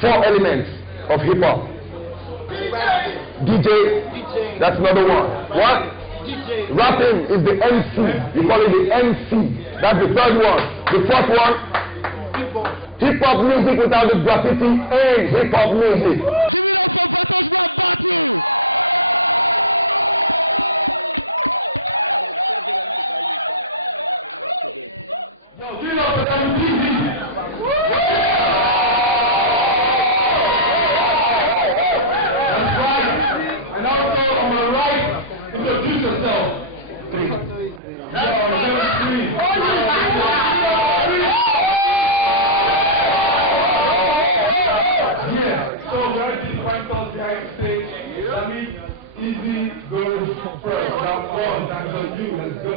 4 elements of hip hop. DJ, that's another one. What? DJ. Rapping is the MC. You call it the MC. That's the third one. The fourth one, hip hop music without the graffiti ain't hip hop music. Yo, give it up for Deasy. Introduce yourself. So very deep fighters behind stage. That means Easy goes first. Round 1, thanks on you. Let's go.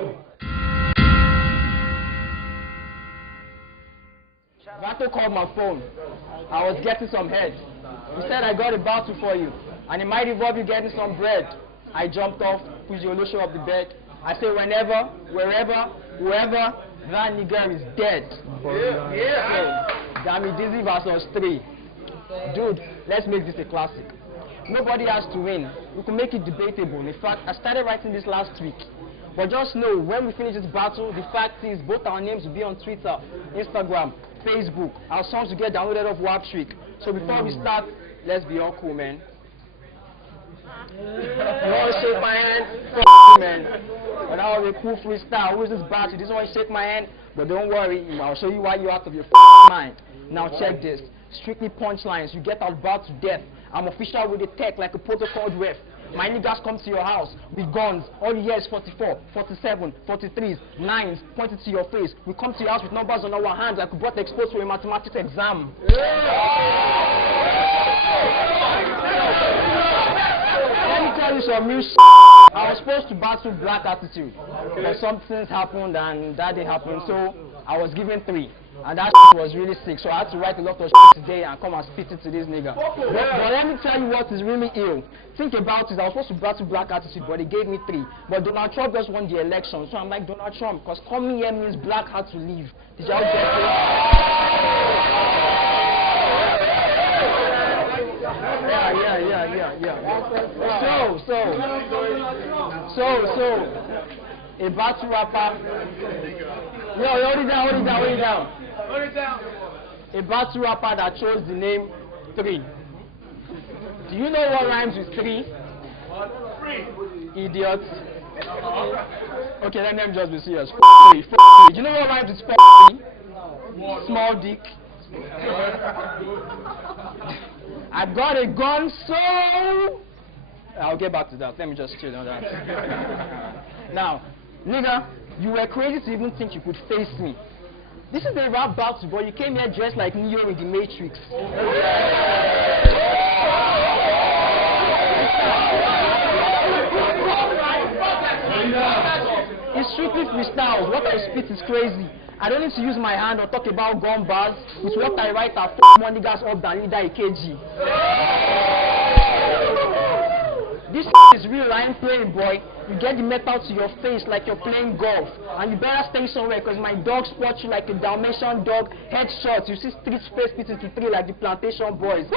Vato called my phone. I was getting some head. He said, I got a battle for you, and it might involve you getting some bread. I jumped off, pushed the Olosho off the bed. I said, whenever, wherever, whoever, that nigga is dead. So, Damn it, Deasy versus 3. Dude, let's make this a classic. Nobody has to win. We can make it debatable. In fact, I started writing this last week. But just know, when we finish this battle, the fact is both our names will be on Twitter, Instagram, Facebook. Our songs will get downloaded off WAPTRIC. So before we start, let's be all cool, man. You want to shake my hand? F you, man. But that was a cool freestyle. Who is this battle? This one shake my hand? But don't worry, I'll show you why you're out of your mind. Now check this. Strictly punchlines. You get outbought to death. I'm official with the tech like a protocol ref. My niggas come to your house with guns. All you hear is 44, 47, 43s, 9s pointed to your face. We come to your house with numbers on our hands like we brought exposed to a mathematics exam. Let me tell you some new shit. I was supposed to battle Black Attitude, but some things happened and that didn't happen, so I was given 3. And that was really sick, so I had to write a lot of shit today and come and spit it to this nigga. But let me tell you what is really ill. Think about it, I was supposed to battle Black Attitude, but they gave me 3. But Donald Trump just won the election, so I'm like, Donald Trump, because coming here means Black had to leave. Did y'all get it? Yeah. So, a battle rapper. Yo, hold it down. A battle rapper that chose the name 3. Do you know what rhymes with 3? Idiot. Okay, let them just be serious. Do you know what rhymes with 3? Small dick. I've got a gun, so I'll get back to that. Let me just chill on that. Now, nigga, you were crazy to even think you could face me. This is a rap battle, but you came here dressed like Neo in the Matrix. It's strictly freestyles. What I spit is crazy. I don't need to use my hand or talk about gun bars. It's what I write at money gas up than leader AKG. This is real, I ain't playing, boy. You get the metal to your face like you're playing golf. And you better stay somewhere because my dog spots you like a Dalmatian dog. Headshots, you see street space split into 3 like the Plantation Boys.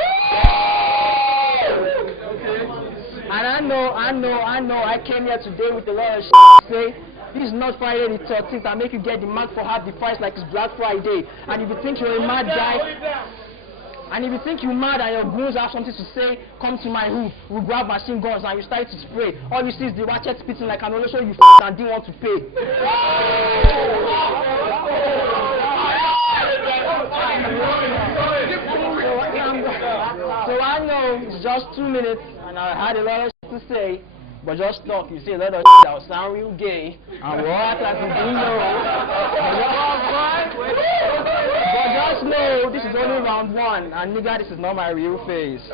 And I know, I came here today with a lot of shit to say. This is not Friday the 13th. I make you get the mark for half the price like it's Black Friday. And if you think you're a mad guy, and if you think you're mad and your goons have something to say, come to my roof. We'll grab machine guns and you start to spray. All you see is the ratchet spitting like an Olosho you and didn't want to pay. So I know it's just 2 minutes and I had a lot of shit to say. But just talk, you see a lot of shit that will sound real gay and what as you do know. But just know this is only round 1 and nigga, this is not my real face.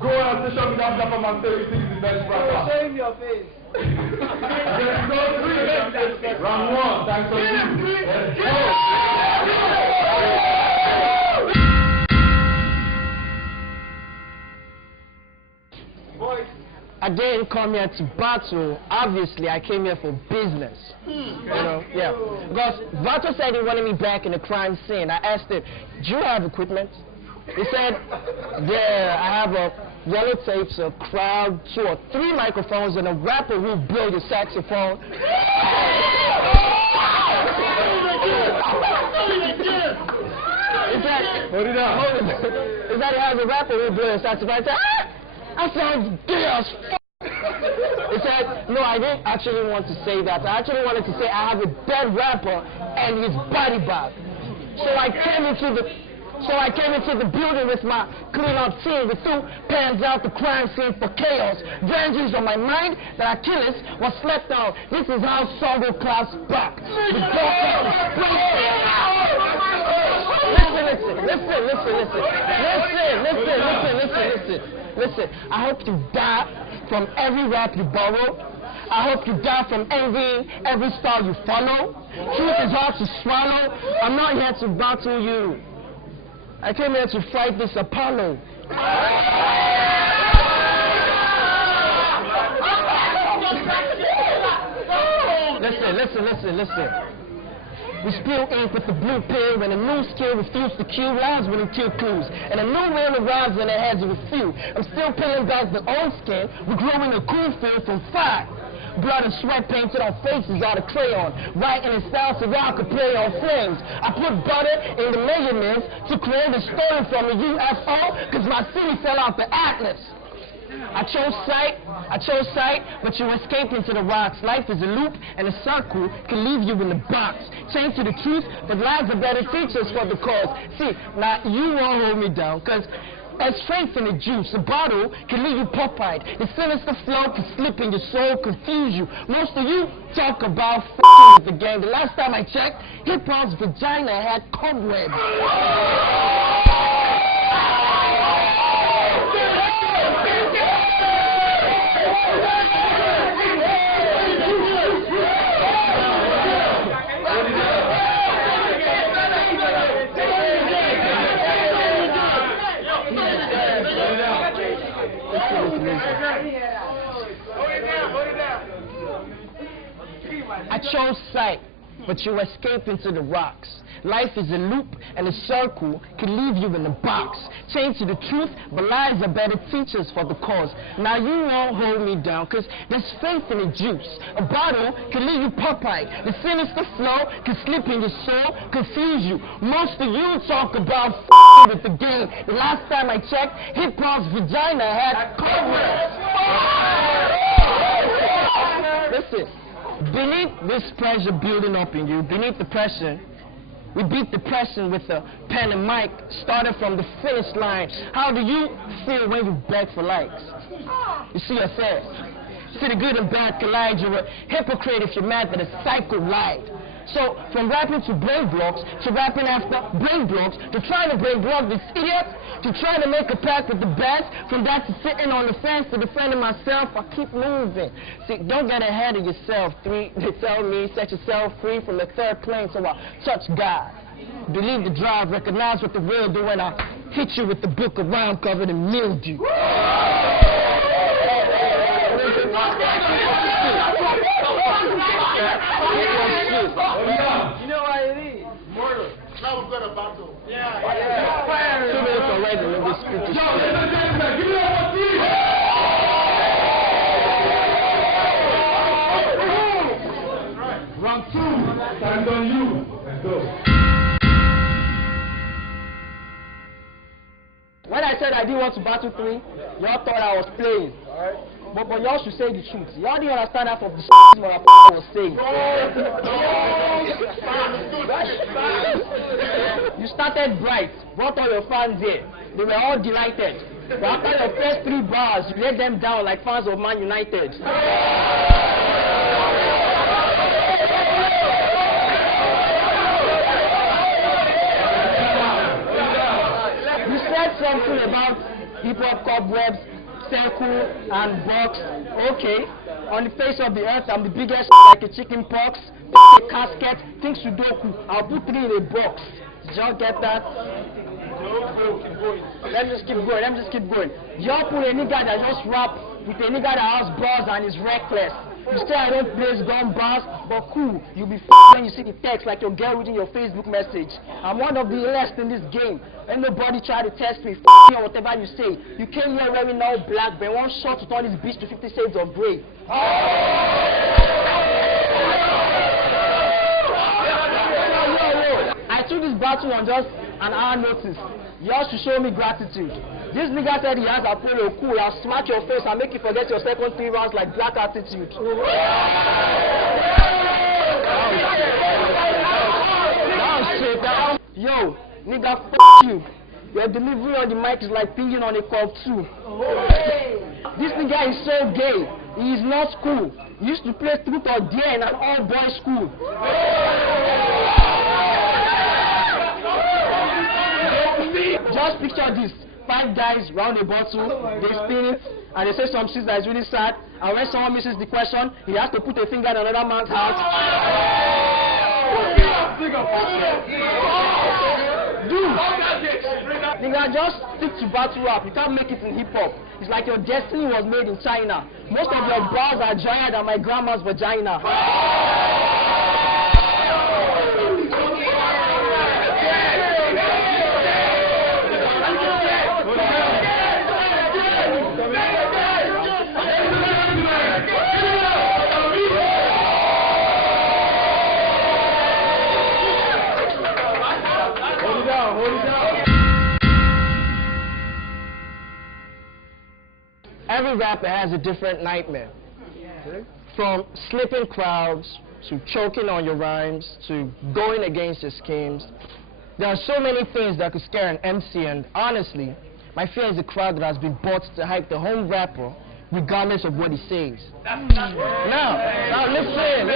Go out to shop without that from and say you think it's the best rapper. Shave your face. Round 1, thanks for you. Let's go. Again. didn't come here to battle. Obviously, I came here for business. You know, yeah. Because Vato said he wanted me back in the crime scene. I asked him, do you have equipment? He said, yeah, I have a yellow tapes, a crowd, 2 or 3 microphones, and a rapper who'll blow your saxophone. Is that he has a rapper who'll blow your saxophone? I said, that sounds gay as f***. He said, no, I didn't actually want to say that. I actually wanted to say I have a dead rapper and his body bag. So I came into the building with my clean-up team. We threw pans out the crime scene for chaos. Vengeance on my mind that Achilles was slept on. This is how Songo class back. Listen. I hope you die from every rap you borrow. I hope you die from envying every star you follow. Truth is hard to swallow. I'm not here to battle you. I came here to fight this Apollo. Listen. We spill ink with the blue pill when a new skill refused to kill lives when it kill crews. And a new wheel arrives when it has a refuel. I'm still peeling back the old skin. We're growing a cool feel from fire. Blood and sweat painted on faces out of crayon. Writing in style so y'all could play on flames. I put butter in the measurements to create a story from a UFO, cause my city fell out the atlas. I chose sight, but you escaped into the rocks. Life is a loop, and a circle can leave you in the box. Change to the truth, but lies are better teachers for the cause. See, now you won't hold me down, cause as faith in the juice, a bottle can leave you pop-eyed. The sinister flow can slip in your soul, confuse you. Most of you talk about f***ing with the game. The last time I checked, hip-hop's vagina had cobwebs. I chose sight, but you escape into the rocks. Life is a loop, and a circle can leave you in the box. Change to the truth, but lies are better teachers for the cause. Now you won't hold me down, cause there's faith in the juice. A bottle can leave you pop-eyed. The sinister flow can slip in your soul, confuse you. Most of you talk about f***ing with the game. The last time I checked, hip-hop's vagina had cobwebs. Listen. Beneath this pressure building up in you, beneath the pressure, we beat depression with a pen and mic, started from the finish line. How do you feel when you beg for likes? You see yourself. See the good and bad collide. You're a hypocrite if you're mad that a cycle lied. So, from rapping to brain blocks, to rapping after brain blocks, to trying to brain block this idiot, to trying to make a pact with the best, from that to sitting on the fence to defending myself, I keep moving. See, don't get ahead of yourself. They tell me, set yourself free from the third plane, so I touch God. Believe the drive, recognize what the real do when I hit you with the book of rhyme covered in mildew. You know what it is? Murder. Now we've got a battle. Yeah. 2 minutes already, let me speak to you. Give me that Round 2. Time on you. Let's go. When I said I didn't want to battle 3, y'all thought I was playing. Alright. But y'all should say the truth. Y'all didn't understand half of the motherfucker was saying. You started bright, brought all your fans here. They were all delighted. But after your first 3 bars, you let them down like fans of Man United. You said something about hip-hop cobwebs, circle and box. Okay, on the face of the earth, I'm the biggest like a chicken pox. A casket, think Sudoku. I'll put 3 in a box. Did y'all get that? Let me just keep going. Y'all put a nigga that just rap with a nigga that has bars and is reckless. You say I don't place gun bars, but cool. You'll be when you see the text like your girl reading your Facebook message. I'm one of the illest in this game. Ain't nobody try to test me, or whatever you say. You came here wearing all black, but one shot to turn this bitch to 50 Shades of Grey. I took this battle on just an hour notice. Y'all should show me gratitude. This nigga said he has Apollo, cool, I'll smack your face and make you forget your second 3 rounds like black attitude. Yo, nigga, f*** you. Your delivery on the mic is like pinging on a curve too. This nigga is so gay. He is not cool. He used to play truth or dare in an all-boys school. Just picture this. 5 guys round a bottle, they spin it, and they say some shit that is really sad, and when someone misses the question, he has to put a finger in another man's heart. Dude, nigga, just stick to battle rap. You can't make it in hip-hop. It's like your destiny was made in China. Most of your bars are drier than my grandma's vagina. Every rapper has a different nightmare. From slipping crowds, to choking on your rhymes, to going against your schemes. There are so many things that could scare an MC, and honestly, my fear is a crowd that has been bought to hype the home rapper regardless of what he says. Now listen.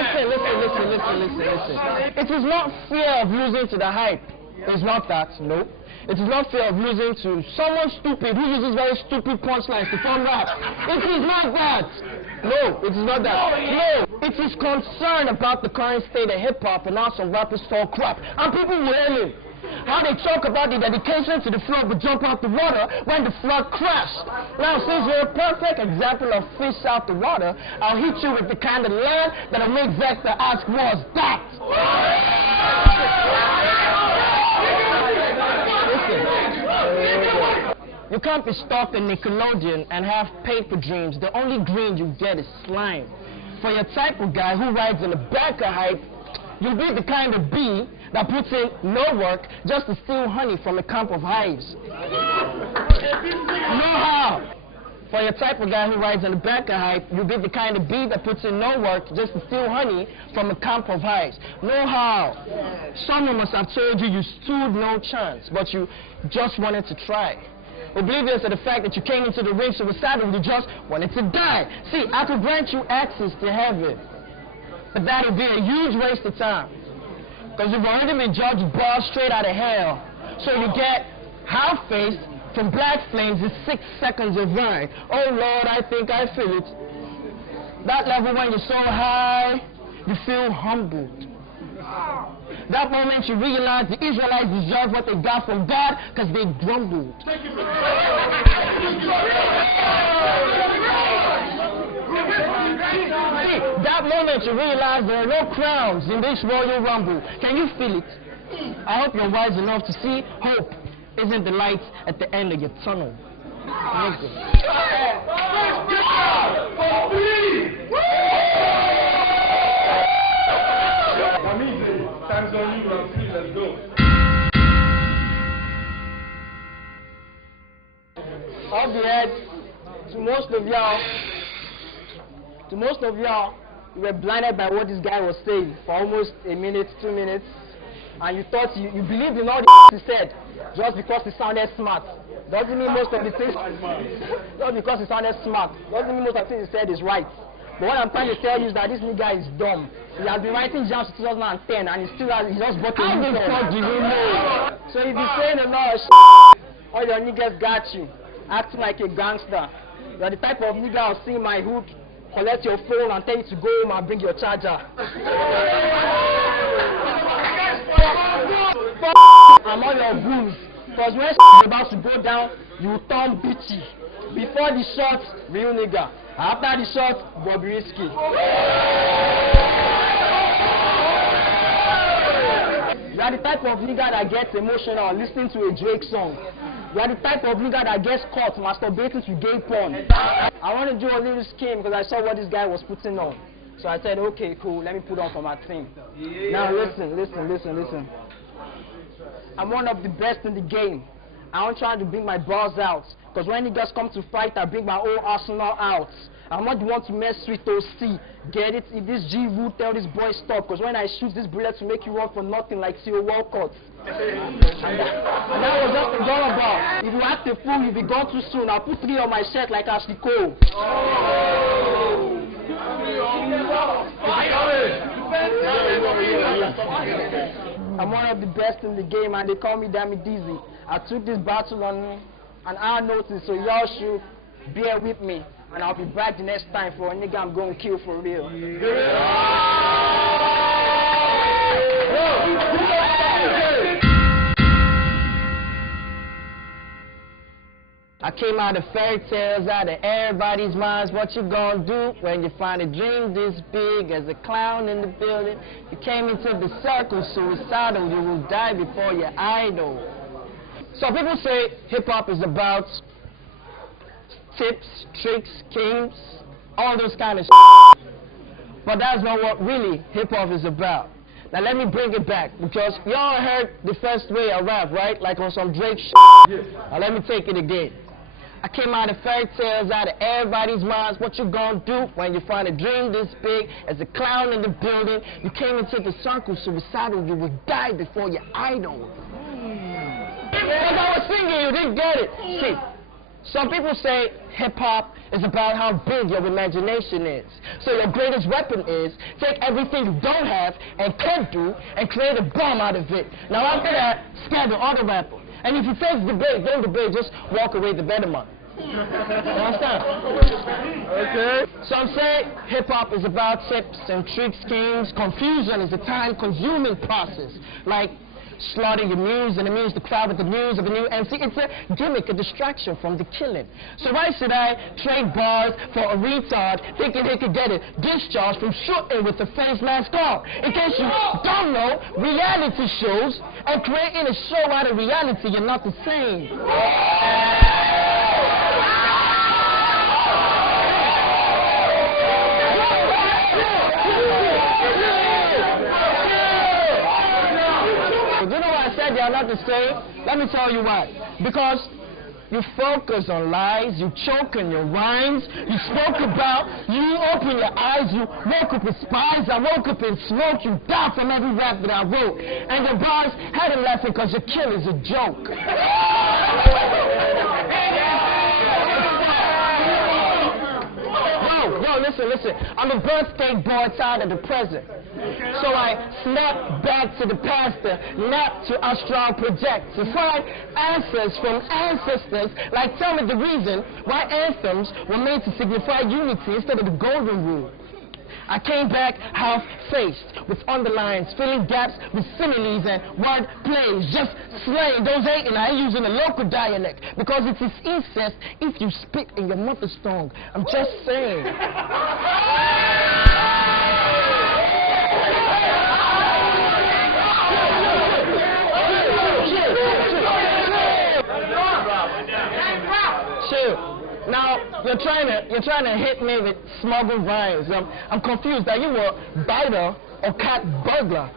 It is not fear of losing to the hype. It's not that, no. It is not fear of losing to someone stupid who uses very stupid punchlines to form rap. It is not that. No, it is not that. No, it is concern about the current state of hip-hop and how some rappers talk crap. And people will hear me. How they talk about the dedication to the flood but jump out the water when the flood crashed. Now, since you're a perfect example of fish out the water, I'll hit you with the kind of line that'll make Vector ask, what's that? You can't be stuck in Nickelodeon and have paper dreams. The only green you get is slime. For your type of guy who rides in the back of hype, you'll be the kind of bee that puts in no work just to steal honey from a camp of hives. No how. For your type of guy who rides in the back of hype, you'll be the kind of bee that puts in no work just to steal honey from a camp of hives. No how. Someone must have told you stood no chance, but you just wanted to try. Oblivious to the fact that you came into the ring suicidal, you just wanted to die. See, I could grant you access to heaven, but that would be a huge waste of time. Because you've already been judged bars straight out of hell. So you get half-faced from Black Flames in 6 seconds of ride. Oh Lord, I think I feel it. That level when you're so high, you feel humbled. That moment you realize the Israelites deserve what they got from God because they grumbled. See, that moment you realize there are no crowns in this Royal Rumble. Can you feel it? I hope you're wise enough to see hope isn't the light at the end of your tunnel. Let's go. Off the head, to most of y'all, you were blinded by what this guy was saying for almost a minute, 2 minutes, and you thought you believed in all the he said just because he sounded smart. Doesn't mean most of the things just because he sounded smart doesn't mean most of the things he said is right. But what I'm trying to tell you is that this nigga is dumb. He has been writing jams since 2010 and he just bought a new phone. So if you're saying a lot of shit, all your niggas got you, acting like a gangster. You're the type of nigga I'll see in my hood, collect your phone and tell you to go home and bring your charger. I'm all your goons. Because when is about to go down, you turn bitchy. Before the shot, real nigga. After the shot, Bobrisky. You are the type of nigga that gets emotional listening to a Drake song. You are the type of nigga that gets caught masturbating to gay porn. I want to do a little scheme because I saw what this guy was putting on. So I said, okay, cool, let me put on for my team. Now listen. I'm one of the best in the game. I don't try to bring my balls out. Because when niggas come to fight, I bring my whole arsenal out. I'm not the one to mess with OC. Get it? If this G will tell this boy stop. Because when I shoot this bullet to make you run for nothing like Theo Walcott. And that was just a gun about. If you act a fool, you'll be gone too soon. I'll put 3 on my shirt like Ashley Cole. I'm one of the best in the game and they call me Deasy. I took this battle on me an hour notice, so y'all should bear with me. And I'll be back the next time for a nigga I'm going to kill for real. I came out of fairy tales, out of everybody's minds. What you gonna do when you find a dream this big as a clown in the building? You came into the circle, suicidal, you will die before your idol. So people say hip-hop is about tips, tricks, schemes, all those kind of shit. But that's not what really hip-hop is about. Now let me bring it back, because y'all heard the first way I rap, right? Like on some Drake shit. Yeah. Now let me take it again. I came out of fairy tales, out of everybody's minds. What you gonna do when you find a dream this big as a clown in the building? You came into the circle, suicidal, you will die before your idol. Because I was singing, you didn't get it. See, some people say hip-hop is about how big your imagination is. So your greatest weapon is take everything you don't have and can't do and create a bomb out of it. Now after that, scare the other rapper. And if you face debate, don't debate, just walk away the better man. You understand? Okay. Some say hip-hop is about tips and trick schemes. Confusion is a time-consuming process. Like slaughter your muse and amuse the crowd with the news of a new MC. It's a gimmick, a distraction from the killing. So why should I trade bars for a retard thinking he could get a discharge from shooting with a face mask on? In case you don't know, reality shows and creating a show out of reality are not the same. They are not the same. Let me tell you why. Because you focus on lies, you choke on your rhymes, you spoke about, you open your eyes, you woke up with spies, I woke up in smoke, you died from every rap that I wrote. And your bars had him laughing because your kill is a joke. Listen, I'm a birthday boy tired of the present. So I snap back to the past, not to astral project, to find answers from ancestors, like tell me the reason why anthems were made to signify unity instead of the golden rule. I came back half-faced, with underlines, filling gaps with similes and word plays, just slaying those hating. I ain't using a local dialect, because it is incest if you spit in your mother's tongue. I'm just saying. Chill. Now, you're trying to hit me with smuggled rhymes. I'm confused. Are you a biter or cat burglar?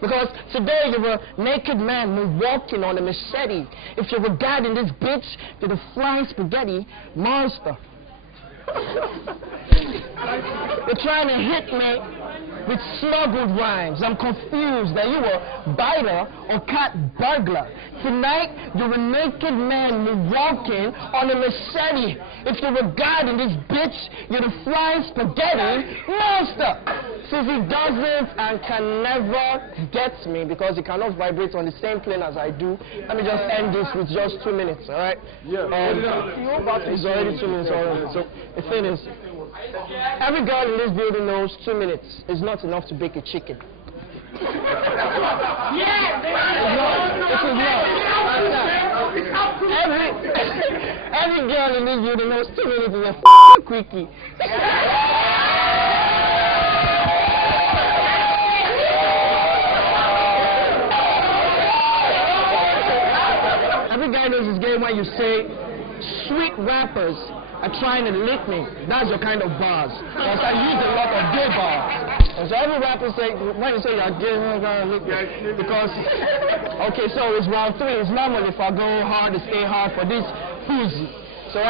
Because today you're a naked man walking on a machete. If you're regarding this bitch, you're the flying spaghetti monster. You're trying to hit me with smuggled rhymes. I'm confused. Are you a biter or cat burglar? Tonight, you're a naked man walking on a machete. If you're regarding this bitch, you're the flying spaghetti monster. Since he doesn't and can never get me because he cannot vibrate on the same plane as I do, let me just end this with just 2 minutes, all right? Yeah. It's already 2 minutes already. So the thing is, every girl in this building knows 2 minutes is not enough to bake a chicken. Yes! It's not. Every girl in this building knows 2 minutes is a quickie. Every guy knows this game when you say, sweet rappers are trying to lick me. That's your kind of bars. Because I use a lot of gay bars. And so every rapper say, when you say you're gay, you're gonna lick me. Because, okay, so it's round 3. It's normal if I go hard to stay hard for this who's. So